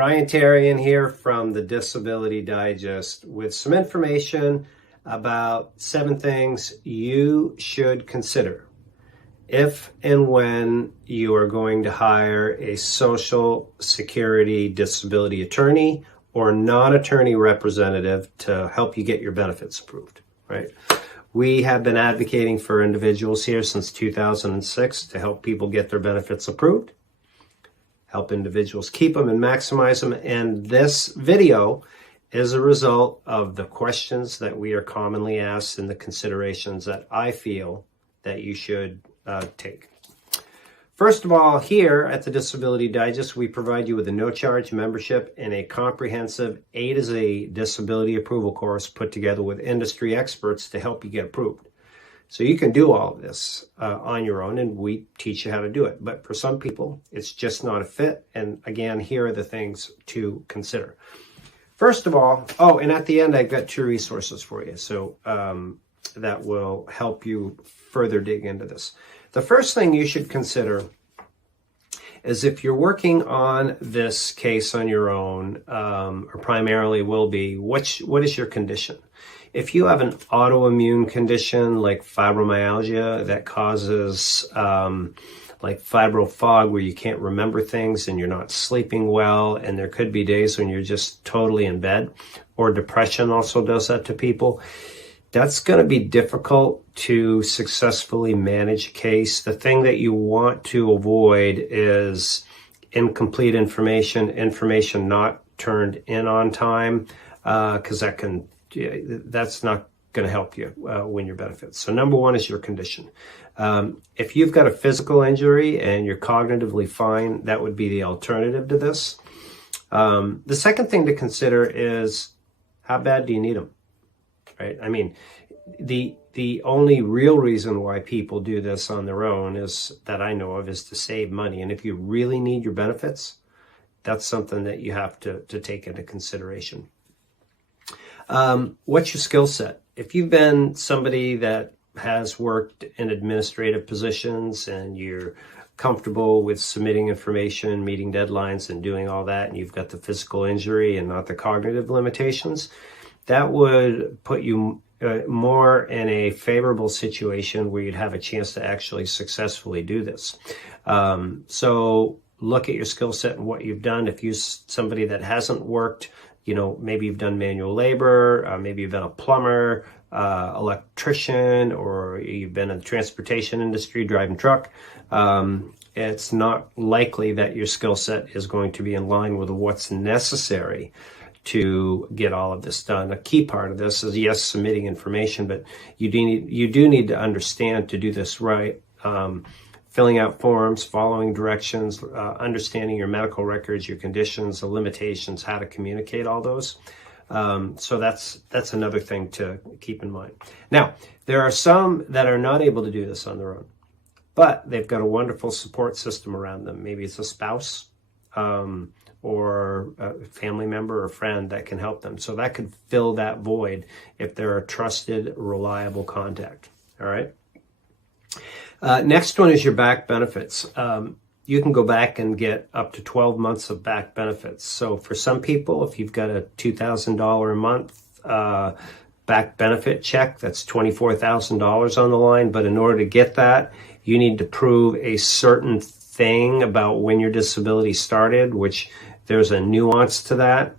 Brian Tarian here from the Disability Digest with some information about 7 things you should consider if and when you are going to hire a Social Security disability attorney or non-attorney representative to help you get your benefits approved, right? We have been advocating for individuals here since 2006 to help people get their benefits approved, help individuals keep them and maximize them. And this video is a result of the questions that we are commonly asked and the considerations that I feel that you should take. First of all, here at the Disability Digest, we provide you with a no-charge membership in a comprehensive A to Z disability approval course put together with industry experts to help you get approved. So you can do all of this on your own, and we teach you how to do it. But for some people, it's just not a fit. And again, here are the things to consider. First of all, and at the end, I've got 2 resources for you. So that will help you further dig into this. The first thing you should consider is if you're working on this case on your own, or primarily will be, what is your condition? If you have an autoimmune condition like fibromyalgia that causes like fibro fog where you can't remember things and you're not sleeping well, and there could be days when you're just totally in bed, or depression also does that to people, that's going to be difficult to successfully manage a case. The thing that you want to avoid is incomplete information not turned in on time, because that's not going to help you win your benefits. So number 1 is your condition. If you've got a physical injury and you're cognitively fine, that would be the alternative to this. The second thing to consider is, how bad do you need them? Right? I mean, the only real reason why people do this on their own is that I know of is to save money. And if you really need your benefits, that's something that you have to take into consideration. What's your skill set? If you've been somebody that has worked in administrative positions and you're comfortable with submitting information, meeting deadlines, and doing all that, and you've got the physical injury and not the cognitive limitations, that would put you more in a favorable situation where you'd have a chance to actually successfully do this. So look at your skill set and what you've done. If you're somebody that hasn't worked, maybe you've done manual labor, maybe you've been a plumber, electrician, or you've been in the transportation industry driving truck, it's not likely that your skill set is going to be in line with what's necessary to get all of this done. A key part of this is, yes, submitting information, but you do need to understand to do this right. Filling out forms, following directions, understanding your medical records, your conditions, the limitations, how to communicate all those. So that's another thing to keep in mind. Now, there are some that are not able to do this on their own, but they've got a wonderful support system around them. Maybe it's a spouse, or a family member or friend that can help them. So that could fill that void if they're a trusted, reliable contact. All right. Next one is your back benefits. You can go back and get up to 12 months of back benefits. So for some people, if you've got a $2,000 a month back benefit check, that's $24,000 on the line. But in order to get that, you need to prove a certain thing about when your disability started, which there's a nuance to that.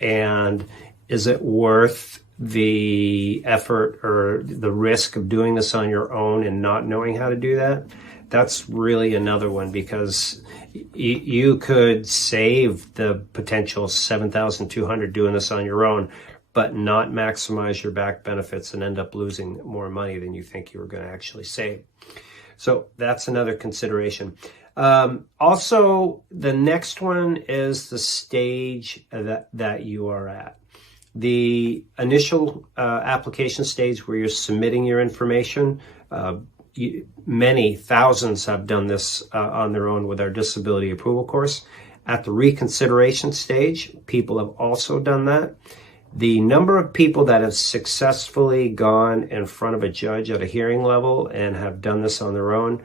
And is it worth the effort or the risk of doing this on your own and not knowing how to do that? That's really another one, because you could save the potential $7,200 doing this on your own, but not maximize your back benefits and end up losing more money than you think you were going to actually save. So that's another consideration. Also, the next one is the stage that you are at. The initial application stage where you're submitting your information, many thousands have done this on their own with our disability approval course. At the reconsideration stage, people have also done that. The number of people that have successfully gone in front of a judge at a hearing level and have done this on their own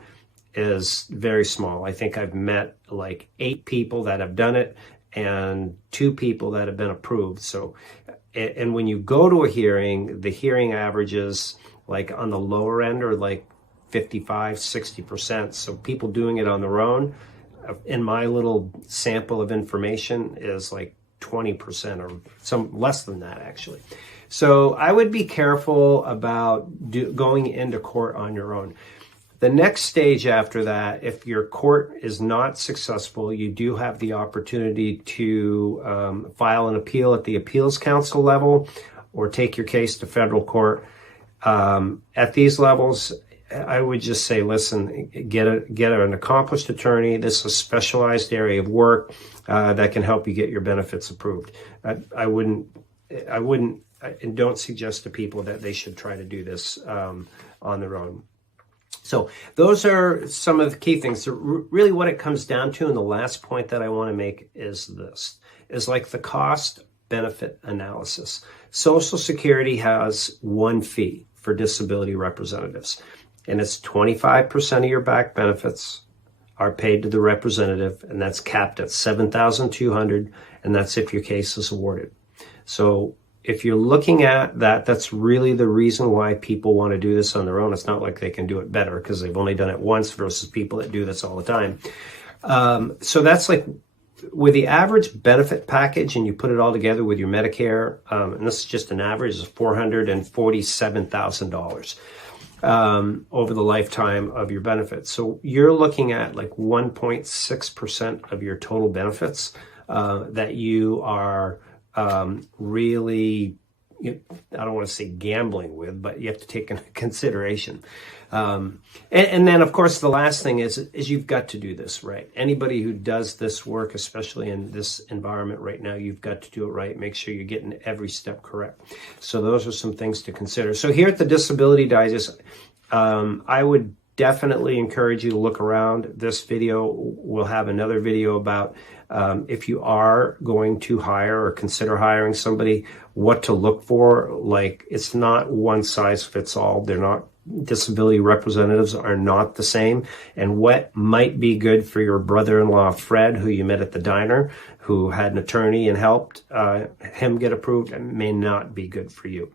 is very small. I think I've met like 8 people that have done it. and 2 people that have been approved. So, and when you go to a hearing, the hearing averages like on the lower end are like 55, 60%. So people doing it on their own, in my little sample of information, is like 20% or some less than that actually. So I would be careful about going into court on your own. The next stage after that, if your court is not successful, you do have the opportunity to file an appeal at the appeals council level or take your case to federal court. At these levels, I would just say, listen, get an accomplished attorney. This is a specialized area of work that can help you get your benefits approved. I wouldn't, and don't suggest to people that they should try to do this on their own. So those are some of the key things. So really what it comes down to, and the last point that I want to make is this, is like the cost-benefit analysis. Social Security has one fee for disability representatives, and it's 25% of your back benefits are paid to the representative, and that's capped at $7,200, and that's if your case is awarded. So if you're looking at that, that's really the reason why people want to do this on their own. It's not like they can do it better because they've only done it once versus people that do this all the time. So that's like with the average benefit package, and you put it all together with your Medicare, and this is just an average, is $447,000 over the lifetime of your benefits. So you're looking at like 1.6% of your total benefits that you are really, I don't want to say gambling with, but you have to take into consideration. And then, of course, the last thing is you've got to do this right. Anybody who does this work, especially in this environment right now, you've got to do it right. Make sure you're getting every step correct. So those are some things to consider. So here at the Disability Digest, I would definitely encourage you to look around. This video, we'll have another video about if you are going to hire or consider hiring somebody, what to look for. Like, it's not one size fits all. They're not, disability representatives are not the same. And what might be good for your brother-in-law, Fred, who you met at the diner, who had an attorney and helped him get approved, may not be good for you.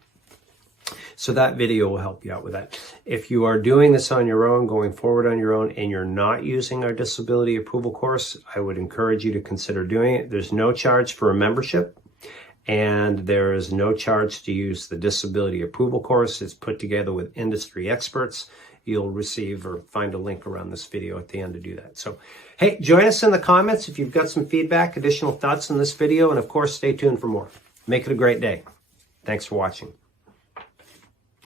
So that video will help you out with that. If you are doing this on your own, going forward on your own, and you're not using our disability approval course, I would encourage you to consider doing it. There's no charge for a membership, and there is no charge to use the disability approval course. It's put together with industry experts. You'll receive or find a link around this video at the end to do that. So, hey, join us in the comments if you've got some feedback, additional thoughts on this video, and of course, stay tuned for more. Make it a great day. Thanks for watching.